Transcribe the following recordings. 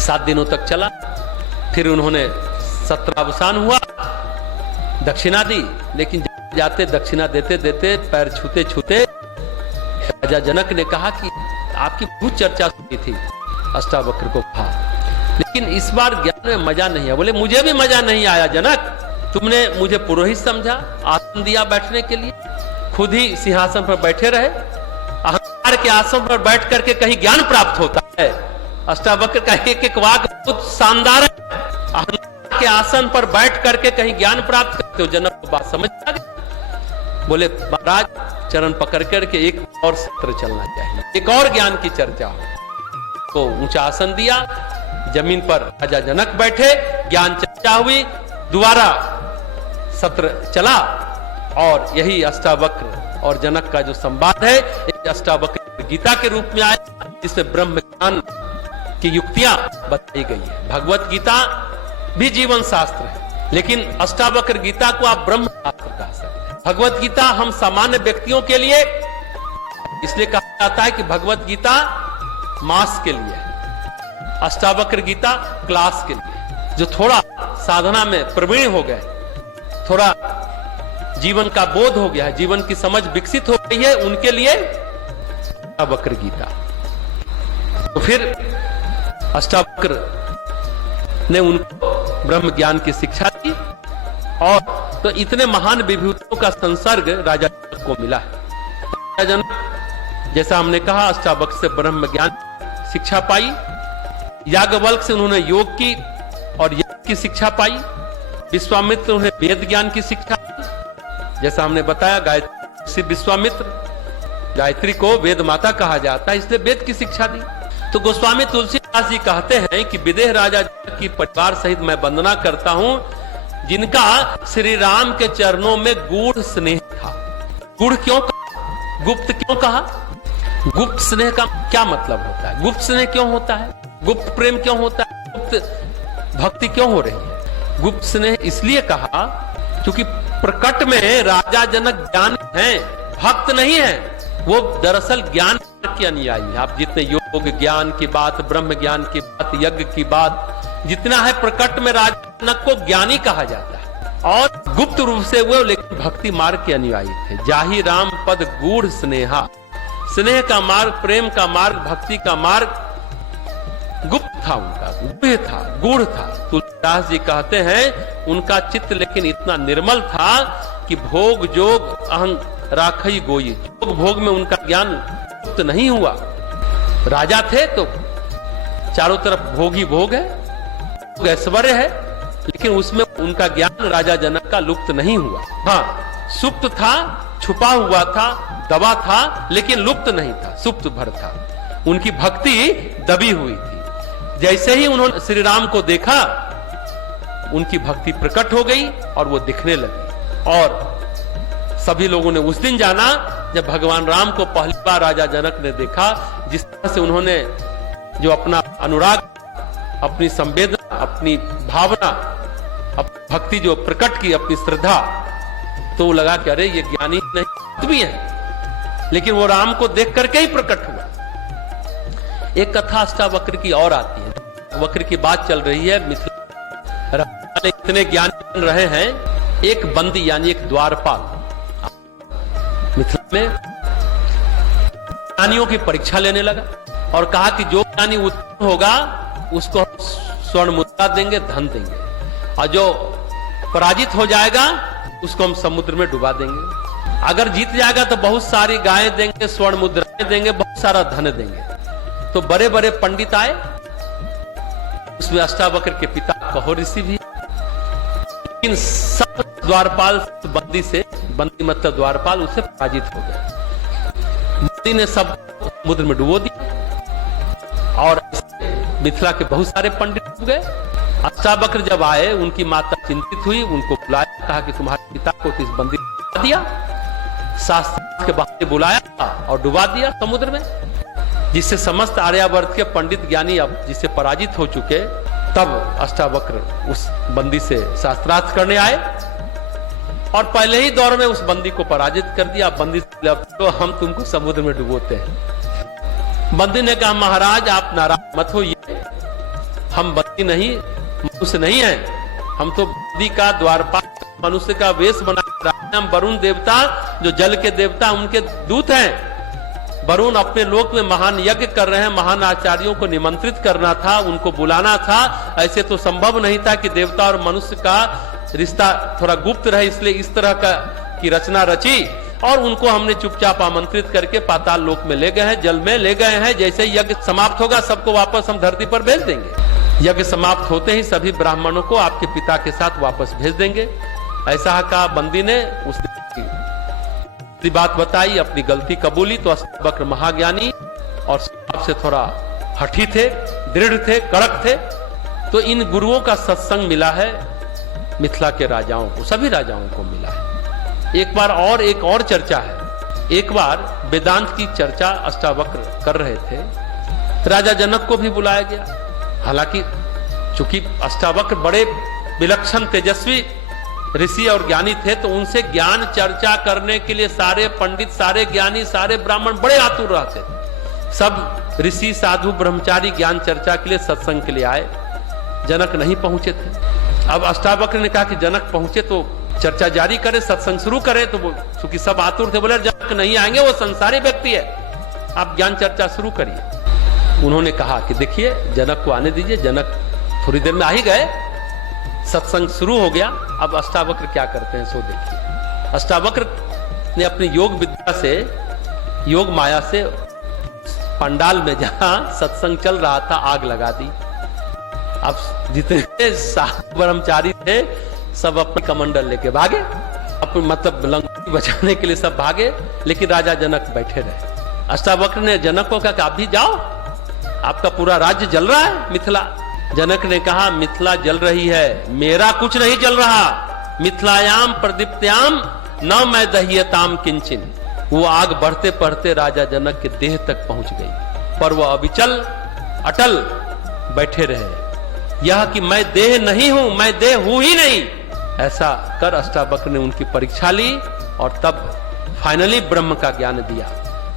7 दिनों तक चला। फिर उन्होंने सत्रावसान हुआ, दक्षिणा दी, लेकिन जाते दक्षिणा देते देते पैर छूते छूते राजा जनक ने कहा कि आपकी बहुत चर्चा सुनी थी, अष्टावक्र को कहा, लेकिन इस बार ज्ञान में मजा नहीं आया। बोले मुझे भी मजा नहीं आया जनक, तुमने मुझे पुरोहित समझा, आसन दिया बैठने के लिए, खुद ही सिंहासन पर बैठे रहे। अहंकार के आसन पर बैठ करके कहीं ज्ञान प्राप्त होता है? अष्टावक्र का एक एक वाक्य बहुत शानदार है। अहंकार के आसन पर बैठ करके कहीं ज्ञान प्राप्त करते हो? जनक को बात समझ आ गई। बोले महाराज चरण पकड़ करके एक और सत्र चलना चाहिए, एक और ज्ञान की चर्चा हो। तो ऊंचा आसन दिया, जमीन पर राजा जनक बैठे, ज्ञान चर्चा हुई, दोबारा सत्र चला और यही अष्टावक्र और जनक का जो संवाद है एक अष्टावक्र गीता के रूप में आया, जिसमें ब्रह्म ज्ञान की युक्तियां बताई गई है। भगवत गीता भी जीवन शास्त्र है, लेकिन अष्टावक्र गीता को आप ब्रह्म शास्त्र कह सकते हैं। भगवत गीता हम सामान्य व्यक्तियों के लिए इसलिए कहा जाता है कि भगवत गीता मास के लिए है, अष्टावक्र गीता क्लास के लिए, जो थोड़ा साधना में प्रवीण हो गए, थोड़ा जीवन का बोध हो गया है, जीवन की समझ विकसित हो गई है, उनके लिए अष्टावक्र गीता। तो फिर अष्टावक्र ने उनको ब्रह्म ज्ञान की शिक्षा दी और तो इतने महान विभूतियों का संसर्ग राजा जनक को मिला है। राजा जनक जैसा हमने कहा अष्टावक्र से ब्रह्म ज्ञान शिक्षा पाई, याज्ञवल्क्य से उन्होंने योग की और यज्ञ की शिक्षा पाई, विश्वामित्र उन्हें वेद ज्ञान की शिक्षा दी। जैसा हमने बताया गायत्री विश्वामित्र, गायत्री को वेद माता कहा जाता है, इसलिए वेद की शिक्षा दी। तो गोस्वामी तुलसीदास जी कहते हैं कि विदेह राजा जनक की परिवार सहित मैं वंदना करता हूं, जिनका श्री राम के चरणों में गूढ़ स्नेह था। गूढ़ क्यों कहा? गुप्त क्यों कहा? गुप्त स्नेह का क्या मतलब होता है? गुप्त स्नेह क्यों होता है? गुप्त प्रेम क्यों होता है? गुप्त भक्ति क्यों हो रही है? गुप्त स्नेह इसलिए कहा क्योंकि प्रकट में राजा जनक ज्ञानी हैं, भक्त नहीं है। वो दरअसल ज्ञान के अनुयायी है। आप जितने योग ज्ञान की बात, ब्रह्म ज्ञान की बात, यज्ञ की बात जितना है, प्रकट में राजा जनक को ज्ञानी कहा जाता है और गुप्त रूप से वो लेकिन भक्ति मार्ग के अनुयायी थे। जाहि राम पद गूढ़ स्नेहा, स्नेह का मार्ग, प्रेम का मार्ग, भक्ति का मार्ग गुप्त था, उनका गूढ़ था। तुलसीदास जी कहते हैं उनका चित्त लेकिन इतना निर्मल था कि भोग जोग अहं राखई गोई, जोग भोग में उनका ज्ञान गुप्त नहीं हुआ। राजा थे तो चारों तरफ भोग ही भोग है, ऐश्वर्य है, लेकिन उसमें उनका ज्ञान राजा जनक का लुप्त नहीं हुआ। हाँ, सुप्त था, छुपा हुआ था, दबा था, लेकिन लुप्त नहीं था, सुप्त भर था। उनकी भक्ति दबी हुई थी। जैसे ही उन्होंने श्री राम को देखा, उनकी भक्ति प्रकट हो गई और वो दिखने लगी। और सभी लोगों ने उस दिन जाना जब भगवान राम को पहली बार राजा जनक ने देखा, जिस तरह से उन्होंने जो अपना अनुराग, अपनी संवेदना, अपनी भावना, अपनी भक्ति जो प्रकट की, अपनी श्रद्धा, तो वो लगा कि अरे ये ज्ञानी नहीं भी है, लेकिन वो राम को देख करके ही प्रकट हुआ। एक कथा अष्टावक्र की और आती है। वक्र की बात चल रही है, मिथिला इतने ज्ञानी बन रहे हैं, एक बंदी यानी एक द्वारपाल मिथिला में ज्ञानियों की परीक्षा लेने लगा और कहा कि जो ज्ञानी उत्तीर्ण होगा उसको स्वर्ण मुद्रा देंगे, धन देंगे, और जो पराजित हो जाएगा उसको हम समुद्र में डुबा देंगे। अगर जीत जाएगा तो बहुत सारी गायें देंगे, स्वर्ण मुद्राएं देंगे, बहुत सारा धन देंगे। तो बड़े बड़े पंडित आए, उसमें अष्टावक्र के पिता कहो ऋषि भी, लेकिन सब द्वारपाल बंदी से, बंदी मतलब द्वारपाल, उससे पराजित हो गए। बंदी ने सब समुद्र में डुबो दिया और मिथिला के बहुत सारे पंडित डूब गए। अष्टावक्र जब आए, उनकी माता चिंतित हुई, उनको बुलाया, कहा कि तुम्हारे पिता को तो इस बंदी ने दिया, शास्त्र के बहाने बुलाया और डुबा दिया समुद्र में, जिससे समस्त आर्यावर्त के पंडित ज्ञानी अब जिससे पराजित हो चुके। तब अष्टावक्र उस बंदी से शास्त्रार्थ करने आए और पहले ही दौर में उस बंदी को पराजित कर दिया। बंदी तो हम तुमको समुद्र में डुबोते हैं। बंदी ने कहा, महाराज आप नाराज मत होइए, हम बंदी नहीं, मनुष्य नहीं हैं, हम तो बंदी का द्वारपाल मनुष्य का वेश बना, हम वरुण देवता जो जल के देवता उनके दूत हैं। वरुण अपने लोक में महान यज्ञ कर रहे हैं, महान आचार्यों को निमंत्रित करना था, उनको बुलाना था। ऐसे तो संभव नहीं था कि देवता और मनुष्य का रिश्ता थोड़ा गुप्त रहे, इसलिए इस तरह की रचना रची और उनको हमने चुपचाप आमंत्रित करके पाताल लोक में ले गए हैं, जल में ले गए हैं। जैसे ही यज्ञ समाप्त होगा सबको वापस हम धरती पर भेज देंगे। यज्ञ समाप्त होते ही सभी ब्राह्मणों को आपके पिता के साथ वापस भेज देंगे। ऐसा कहा बंदी ने, उसने बात बताई, अपनी गलती कबूली। तो अष्टावक्र महाज्ञानी और स्वभाव से थोड़ा हठी थे, दृढ़ थे, कड़क थे। तो इन गुरुओं का सत्संग मिला है मिथिला के राजाओं को, सभी राजाओं को मिला है। एक और चर्चा है। एक बार वेदांत की चर्चा अष्टावक्र कर रहे थे, राजा जनक को भी बुलाया गया। हालांकि चूंकि अष्टावक्र बड़े विलक्षण तेजस्वी ऋषि और ज्ञानी थे, तो उनसे ज्ञान चर्चा करने के लिए सारे पंडित, सारे ज्ञानी, सारे ब्राह्मण बड़े आतुर रहते थे। सब ऋषि, साधु, ब्रह्मचारी ज्ञान चर्चा के लिए, सत्संग के लिए आए। जनक नहीं पहुंचे थे। अब अष्टावक्र ने कहा कि जनक पहुंचे तो चर्चा जारी करे, सत्संग शुरू करे। तो क्योंकि सब आतुर थे, बोले जनक नहीं आएंगे, वो संसारी व्यक्ति है, आप ज्ञान चर्चा शुरू करिए। उन्होंने कहा कि देखिए जनक को आने दीजिए। जनक थोड़ी देर में आ ही गए, सत्संग शुरू हो गया। अब अष्टावक्र क्या करते हैं सो देखिए। अष्टावक्र ने अपनी योग विद्या से, योग माया से पंडाल में जहां सत्संग चल रहा था आग लगा दी। अब जितने साधु ब्रह्मचारी थे सब अपने कमंडल लेके भागे, अपने मतलब लंका बचाने के लिए सब भागे, लेकिन राजा जनक बैठे रहे। अष्टावक्र ने जनक को कहा कि आप भी जाओ, आपका पूरा राज्य जल रहा है मिथिला। जनक ने कहा, मिथिला जल रही है, मेरा कुछ नहीं जल रहा। मिथिलायाम प्रदीप्त्याम न मैं दह्यताम किंचिन। वो आग बढ़ते बढ़ते राजा जनक के देह तक पहुंच गई, पर वो अविचल अटल बैठे रहे। यह कि मैं देह नहीं हूं, मैं देह हूं ही नहीं। ऐसा कर अष्टावक्र ने उनकी परीक्षा ली और तब फाइनली ब्रह्म का ज्ञान दिया।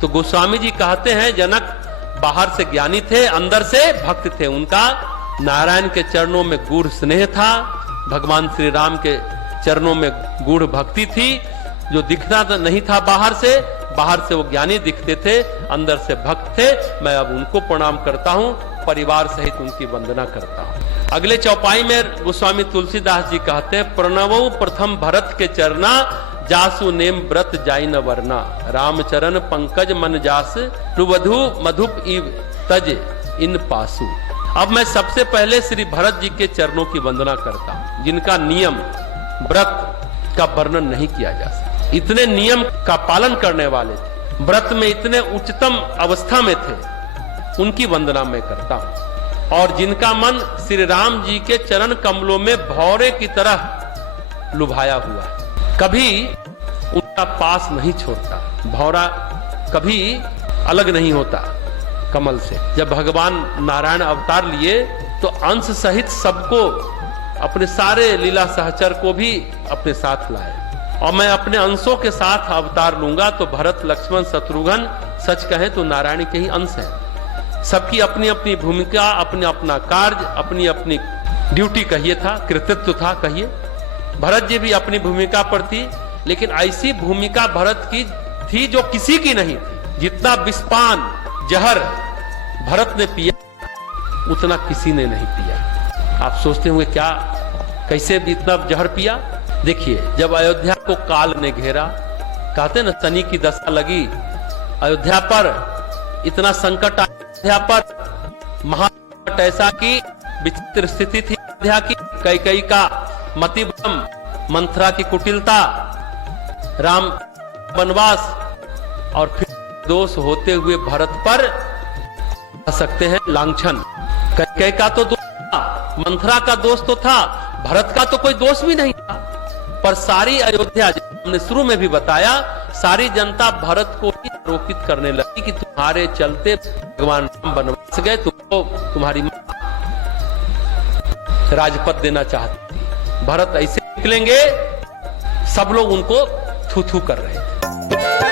तो गोस्वामी जी कहते हैं, जनक बाहर से ज्ञानी थे, अंदर से भक्त थे। उनका नारायण के चरणों में गूढ़ स्नेह था, भगवान श्री राम के चरणों में गूढ़ भक्ति थी, जो दिखना तो नहीं था बाहर से वो ज्ञानी दिखते थे, अंदर से भक्त थे। मैं अब उनको प्रणाम करता हूं, परिवार सहित उनकी वंदना करता हूं। अगले चौपाई में गोस्वामी तुलसीदास जी कहते हैं, प्रणवो प्रथम भरत के चरना, जासु नेम व्रत जाई न वरना। रामचरण पंकज मन जास, रुवधु मधुप इव तज इन पासु। अब मैं सबसे पहले श्री भरत जी के चरणों की वंदना करता हूं, जिनका नियम व्रत का वर्णन नहीं किया जा सकता। इतने नियम का पालन करने वाले थे, व्रत में इतने उच्चतम अवस्था में थे, उनकी वंदना मैं करता हूं। और जिनका मन श्री राम जी के चरण कमलों में भौरे की तरह लुभाया हुआ है, कभी उनका पास नहीं छोड़ता। भौरा कभी अलग नहीं होता कमल से। जब भगवान नारायण अवतार लिए तो अंश सहित सबको, अपने सारे लीला सहचर को भी अपने साथ लाए। और मैं अपने अंशों के साथ अवतार लूंगा तो भरत, लक्ष्मण, शत्रुघ्न सच कहें तो नारायण के ही अंश हैं। सबकी अपनी अपनी भूमिका, अपने अपना कार्य, अपनी अपनी ड्यूटी कहिए था, कृतित्व था कहिए। भरत जी भी अपनी भूमिका पर थी, लेकिन ऐसी भूमिका भरत की थी जो किसी की नहीं थी। जितना विषपान जहर भरत ने पिया, उतना किसी ने नहीं पिया। आप सोचते होंगे क्या, कैसे भी इतना जहर पिया? देखिए, जब अयोध्या को काल ने घेरा, कहते ना शनि की दशा लगी अयोध्या पर, इतना संकट अयोध्या पर, महासंकट ऐसा की विचित्र स्थिति थी अयोध्या की। कैकेयी का मतिभ्रम, मंथरा की कुटिलता, राम वनवास, और फिर दोष होते हुए भरत पर कह सकते हैं लांछन, कैकेयी का तो दोष था, मंथरा का दोष तो था, भरत का तो कोई दोष भी नहीं था। पर सारी अयोध्या, हमने शुरू में भी बताया, सारी जनता भरत को ही आरोपित करने लगी कि तुम्हारे चलते भगवान राम वनवास गए, तुमको तुम्हारी मां राजपद देना चाहती थी। भरत ऐसे निकलेंगे, सब लोग उनको थू थू कर रहे थे।